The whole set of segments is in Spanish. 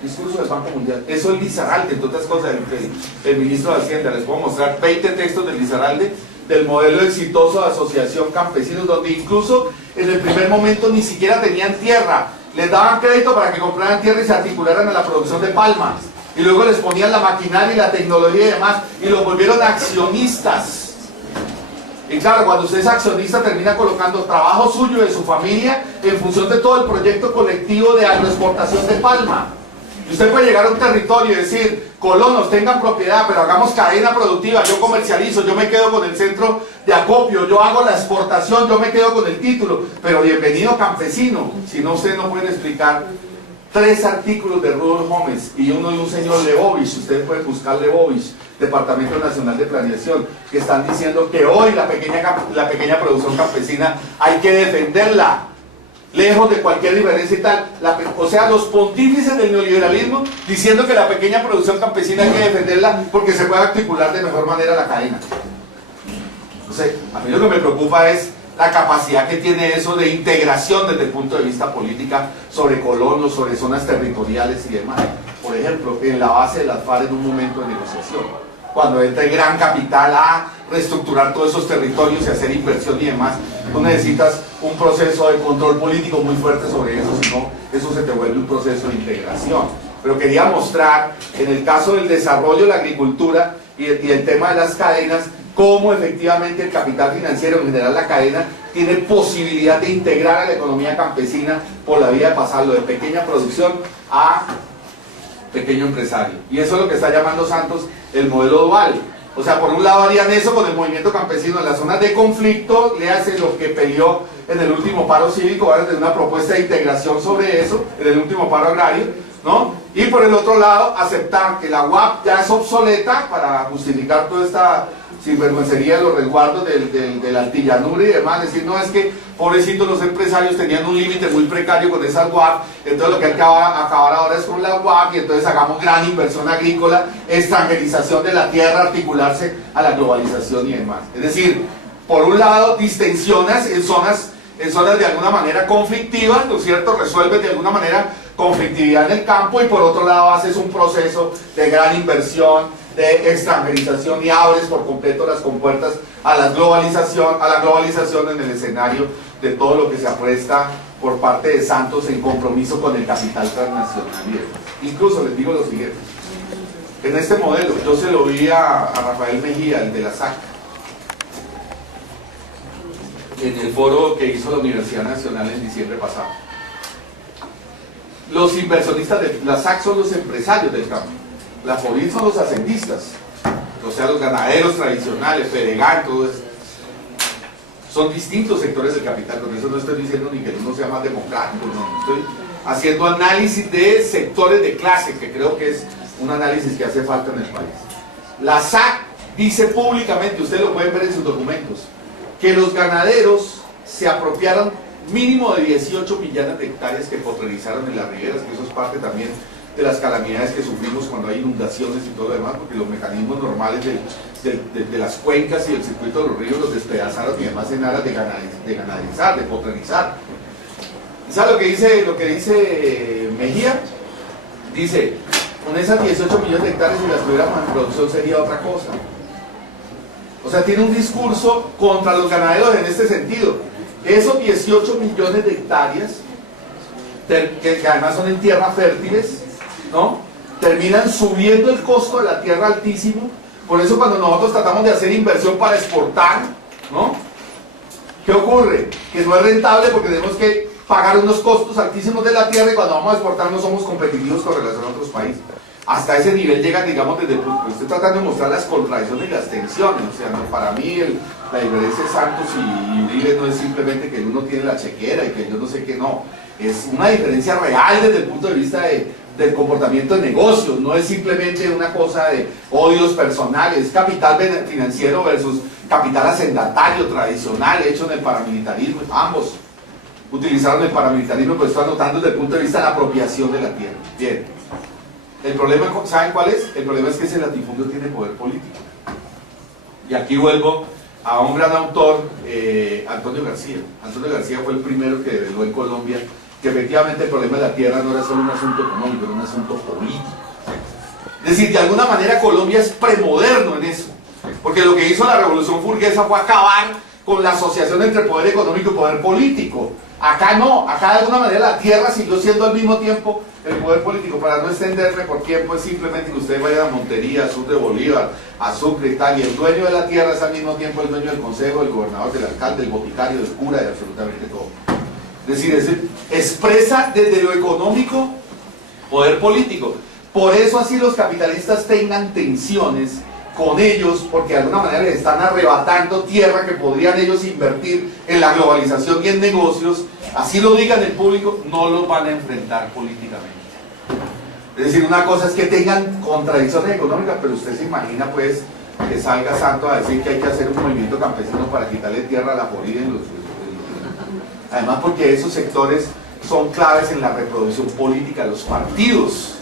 Discurso del Banco Mundial. Eso es Lizarralde, entre otras cosas, el ministro de Hacienda. Les puedo mostrar 20 textos de Lizarralde, del modelo exitoso de asociación campesinos, donde incluso en el primer momento ni siquiera tenían tierra, les daban crédito para que compraran tierra y se articularan a la producción de palma, y luego les ponían la maquinaria y la tecnología y demás, y los volvieron accionistas. Y claro, cuando usted es accionista termina colocando trabajo suyo y de su familia en función de todo el proyecto colectivo de agroexportación de palma. Y usted puede llegar a un territorio y decir, colonos, tengan propiedad, pero hagamos cadena productiva, yo comercializo, yo me quedo con el centro de acopio, yo hago la exportación, yo me quedo con el título, pero bienvenido campesino. Si no, ustedes no pueden explicar 3 artículos de Rudolf Gómez y uno de un señor Lebovich, ustedes pueden buscar Lebovich, Departamento Nacional de Planeación, que están diciendo que hoy la pequeña producción campesina hay que defenderla, lejos de cualquier diferencia y tal. O sea, los pontífices del neoliberalismo diciendo que la pequeña producción campesina hay que defenderla porque se puede articular de mejor manera la cadena. Entonces, a mí lo que me preocupa es la capacidad que tiene eso de integración desde el punto de vista política sobre colonos, sobre zonas territoriales y demás. Por ejemplo, en la base de las FARC en un momento de negociación, cuando entra el gran capital a reestructurar todos esos territorios y hacer inversión y demás, tú necesitas un proceso de control político muy fuerte sobre eso, si no, eso se te vuelve un proceso de integración. Pero quería mostrar, en el caso del desarrollo de la agricultura y el tema de las cadenas, cómo efectivamente el capital financiero, en general la cadena, tiene posibilidad de integrar a la economía campesina por la vía de pasarlo de pequeña producción a pequeño empresario. Y eso es lo que está llamando Santos el modelo dual. O sea, por un lado harían eso con el movimiento campesino en las zonas de conflicto, le hace lo que peleó en el último paro cívico, ¿vale? De una propuesta de integración sobre eso, en el último paro agrario, ¿no? Y por el otro lado, aceptar que la UAP ya es obsoleta para justificar toda esta sinvergüencería de los resguardos de la altillanura y demás, decir, no, es que pobrecitos los empresarios tenían un límite muy precario con esas UAP, entonces lo que hay que acabar ahora es con la UAP, y entonces hagamos gran inversión agrícola, extranjerización de la tierra, articularse a la globalización y demás. Es decir, por un lado distensionas en zonas de alguna manera conflictivas, ¿no es cierto? Resuelves de alguna manera conflictividad en el campo, y por otro lado haces un proceso de gran inversión, de extranjerización, y abres por completo las compuertas a la globalización en el escenario de todo lo que se apuesta por parte de Santos en compromiso con el capital transnacional. Incluso les digo lo siguiente, en este modelo yo se lo vi a Rafael Mejía, el de la SAC, en el foro que hizo la Universidad Nacional en diciembre pasado. Los inversionistas de la SAC son los empresarios del campo, la FORIT son los hacendistas, o sea, los ganaderos tradicionales, Fedegan, todo eso. Son distintos sectores del capital, con eso no estoy diciendo ni que uno sea más democrático, no, estoy haciendo análisis de sectores de clase, que creo que es un análisis que hace falta en el país. La SAC dice públicamente, ustedes lo pueden ver en sus documentos, que los ganaderos se apropiaron mínimo de 18 millones de hectáreas que potrerizaron en las riberas, que eso es parte también de las calamidades que sufrimos cuando hay inundaciones y todo lo demás, porque los mecanismos normales de las cuencas y el circuito de los ríos los despedazaron y demás en aras de ganaderizar, de potrerizar. ¿Sabe lo que dice Mejía? Dice, con esas 18 millones de hectáreas, si las tuviéramos en producción sería otra cosa. O sea, tiene un discurso contra los ganaderos en este sentido. Esos 18 millones de hectáreas, que además son en tierras fértiles, ¿no? Terminan subiendo el costo de la tierra altísimo. Por eso cuando nosotros tratamos de hacer inversión para exportar, ¿no? ¿Qué ocurre? Que no es rentable porque tenemos que pagar unos costos altísimos de la tierra, y cuando vamos a exportar no somos competitivos con relación a otros países. Hasta ese nivel llegan, digamos, desde el punto. Estoy tratando de mostrar las contradicciones y las tensiones. O sea, no, para mí la diferencia de Santos y Uribe no es simplemente que el uno tiene la chequera y que yo no sé qué, no. Es una diferencia real desde el punto de vista del comportamiento de negocios. No es simplemente una cosa de odios personales. Capital financiero versus capital hacendatario tradicional hecho en el paramilitarismo. Ambos utilizaron el paramilitarismo, pero estoy anotando desde el punto de vista de la apropiación de la tierra. Bien. El problema, ¿saben cuál es? El problema es que ese latifundio tiene poder político. Y aquí vuelvo a un gran autor, Antonio García. Antonio García fue el primero que develó en Colombia que efectivamente el problema de la tierra no era solo un asunto económico, era un asunto político. Es decir, de alguna manera Colombia es premoderno en eso, porque lo que hizo la revolución burguesa fue acabar con la asociación entre poder económico y poder político. Acá no, acá de alguna manera la tierra siguió siendo al mismo tiempo el poder político. Para no extenderme por tiempo, es simplemente que ustedes vayan a Montería, sur de Bolívar, a Sucre y tal, y el dueño de la tierra es al mismo tiempo el dueño del consejo, del gobernador, del alcalde, del boticario, del cura, de absolutamente todo. Es decir, expresa desde lo económico poder político. Por eso así los capitalistas tengan tensiones con ellos, porque de alguna manera les están arrebatando tierra que podrían ellos invertir en la globalización y en negocios, así lo digan en público, no los van a enfrentar políticamente. Es decir, una cosa es que tengan contradicciones económicas, pero usted se imagina pues que salga Santo a decir que hay que hacer un movimiento campesino para quitarle tierra a la Florida. Además porque esos sectores son claves en la reproducción política de los partidos.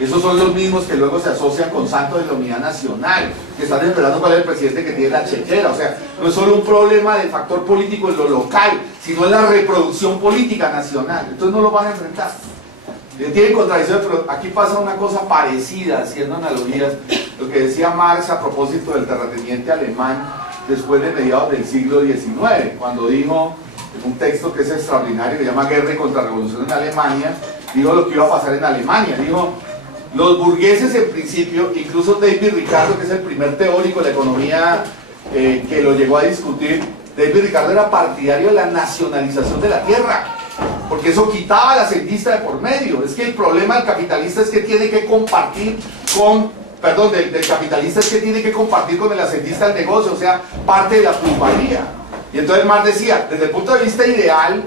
Esos son los mismos que luego se asocian con Santos de la Unidad Nacional, que están esperando cuál es el presidente que tiene la chequera. O sea, no es solo un problema del factor político en lo local, sino en la reproducción política nacional. Entonces no lo van a enfrentar. Tienen contradicciones, pero aquí pasa una cosa parecida, haciendo analogías, lo que decía Marx a propósito del terrateniente alemán después de mediados del siglo XIX, cuando dijo, en un texto que es extraordinario, que se llama Guerra y Contrarrevolución en Alemania, dijo lo que iba a pasar en Alemania, dijo, los burgueses en principio, incluso David Ricardo, que es el primer teórico de la economía que lo llegó a discutir, David Ricardo era partidario de la nacionalización de la tierra, porque eso quitaba al hacendista de por medio. Es que el problema del capitalista es que tiene que compartir con, del capitalista es que tiene que compartir con el hacendista el negocio, o sea, parte de la plusvalía. Y entonces Marx decía, desde el punto de vista ideal,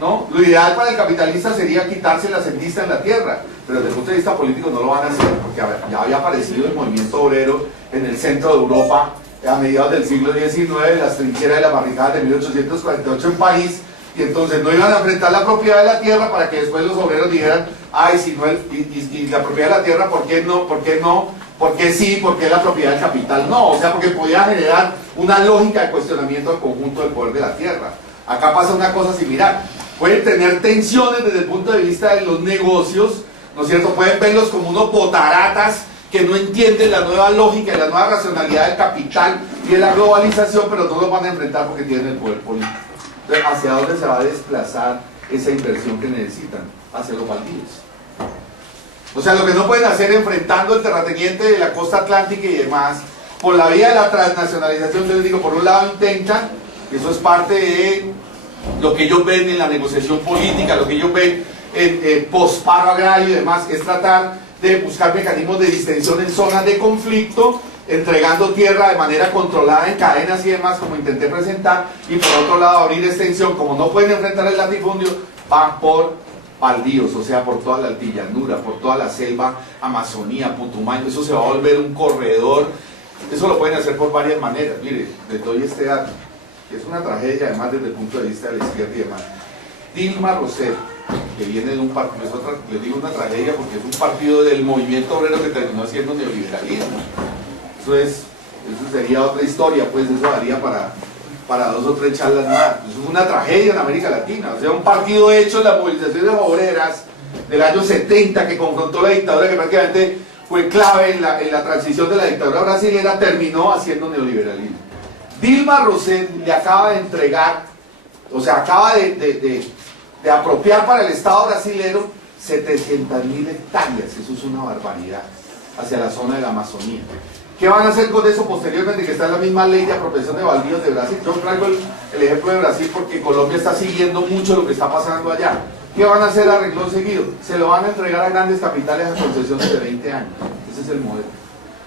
¿no? Lo ideal para el capitalista sería quitarse el hacendista en la tierra, pero desde el punto de vista político no lo van a hacer, porque ya había aparecido el movimiento obrero en el centro de Europa a mediados del siglo XIX, las trincheras de la barricada de 1848 en París, y entonces no iban a enfrentar la propiedad de la tierra para que después los obreros dijeran, ay, si no, y la propiedad de la tierra, ¿por qué no? ¿Por qué no? ¿Por qué sí? ¿Por qué la propiedad del capital? No, o sea, porque podía generar una lógica de cuestionamiento al conjunto del poder de la tierra. Acá pasa una cosa similar. Pueden tener tensiones desde el punto de vista de los negocios, ¿no es cierto? Pueden verlos como unos botaratas que no entienden la nueva lógica y la nueva racionalidad del capital y de la globalización, pero no los van a enfrentar porque tienen el poder político. Entonces, ¿hacia dónde se va a desplazar esa inversión que necesitan? Hacia los baldíos. O sea, lo que no pueden hacer enfrentando el terrateniente de la costa atlántica y demás, por la vía de la transnacionalización, yo les digo, por un lado intentan, eso es parte de lo que ellos ven en la negociación política, lo que ellos ven en posparo agrario y demás, es tratar de buscar mecanismos de distensión en zonas de conflicto, entregando tierra de manera controlada en cadenas y demás, como intenté presentar, y por otro lado abrir extensión, como no pueden enfrentar el latifundio, van por baldíos, o sea, por toda la altillanura, por toda la selva, Amazonía, Putumayo, eso se va a volver un corredor. Eso lo pueden hacer por varias maneras. Mire, les doy este dato, que es una tragedia además desde el punto de vista de la izquierda y demás. Dilma Rousseff, que viene de un partido, les digo una tragedia porque es un partido del movimiento obrero que terminó siendo neoliberalismo. Eso sería otra historia, pues eso daría para 2 o 3 charlas más. Eso es una tragedia en América Latina. O sea, un partido hecho en las movilizaciones obreras del año 70 que confrontó la dictadura, que prácticamente fue clave en la transición de la dictadura brasileña, terminó haciendo neoliberalismo. Dilma Rousseff le acaba de entregar, o sea, acaba de apropiar para el Estado brasileño 700.000 hectáreas, eso es una barbaridad, hacia la zona de la Amazonía. ¿Qué van a hacer con eso posteriormente? Que está en la misma ley de apropiación de baldíos de Brasil. Yo traigo el ejemplo de Brasil porque Colombia está siguiendo mucho lo que está pasando allá. ¿Qué van a hacer a renglón seguido? Se lo van a entregar a grandes capitales a concesiones de 20 años. Ese es el modelo.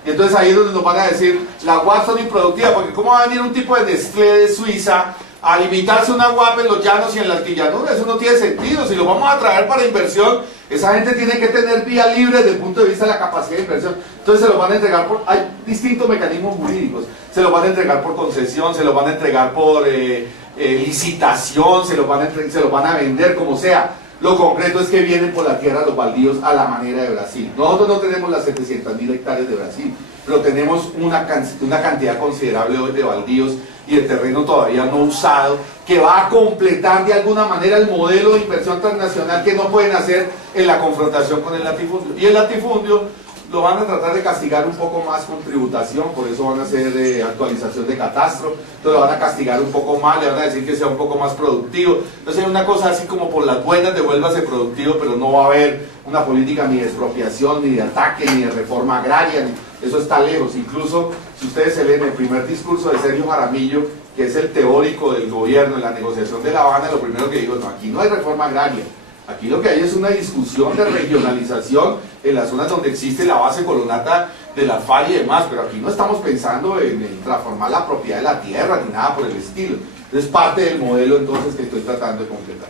Y entonces ahí es donde nos van a decir, la UAP son improductivas, porque ¿cómo va a venir un tipo de Nestlé de Suiza a limitarse una UAP en los llanos y en la altillanura? Eso no tiene sentido. Si lo vamos a traer para inversión, esa gente tiene que tener vía libre desde el punto de vista de la capacidad de inversión. Entonces se lo van a entregar por, hay distintos mecanismos jurídicos, se lo van a entregar por concesión, se lo van a entregar por licitación, se lo van a vender, como sea. Lo concreto es que vienen por la tierra los baldíos a la manera de Brasil. Nosotros no tenemos las 700.000 hectáreas de Brasil, pero tenemos una cantidad considerable hoy de baldíos y de terreno todavía no usado, que va a completar de alguna manera el modelo de inversión transnacional que no pueden hacer en la confrontación con el latifundio. Y el latifundio lo van a tratar de castigar un poco más con tributación, por eso van a hacer actualización de catastro, entonces lo van a castigar un poco más, le van a decir que sea un poco más productivo. Entonces hay una cosa así como por las buenas devuélvase productivo, pero no va a haber una política ni de expropiación, ni de ataque, ni de reforma agraria, eso está lejos. Incluso si ustedes se leen el primer discurso de Sergio Jaramillo, que es el teórico del gobierno en la negociación de La Habana, lo primero que dijo, no, aquí no hay reforma agraria. Aquí lo que hay es una discusión de regionalización en las zonas donde existe la base colonata de la FARC y demás, pero aquí no estamos pensando en transformar la propiedad de la tierra ni nada por el estilo. Es parte del modelo entonces que estoy tratando de completar.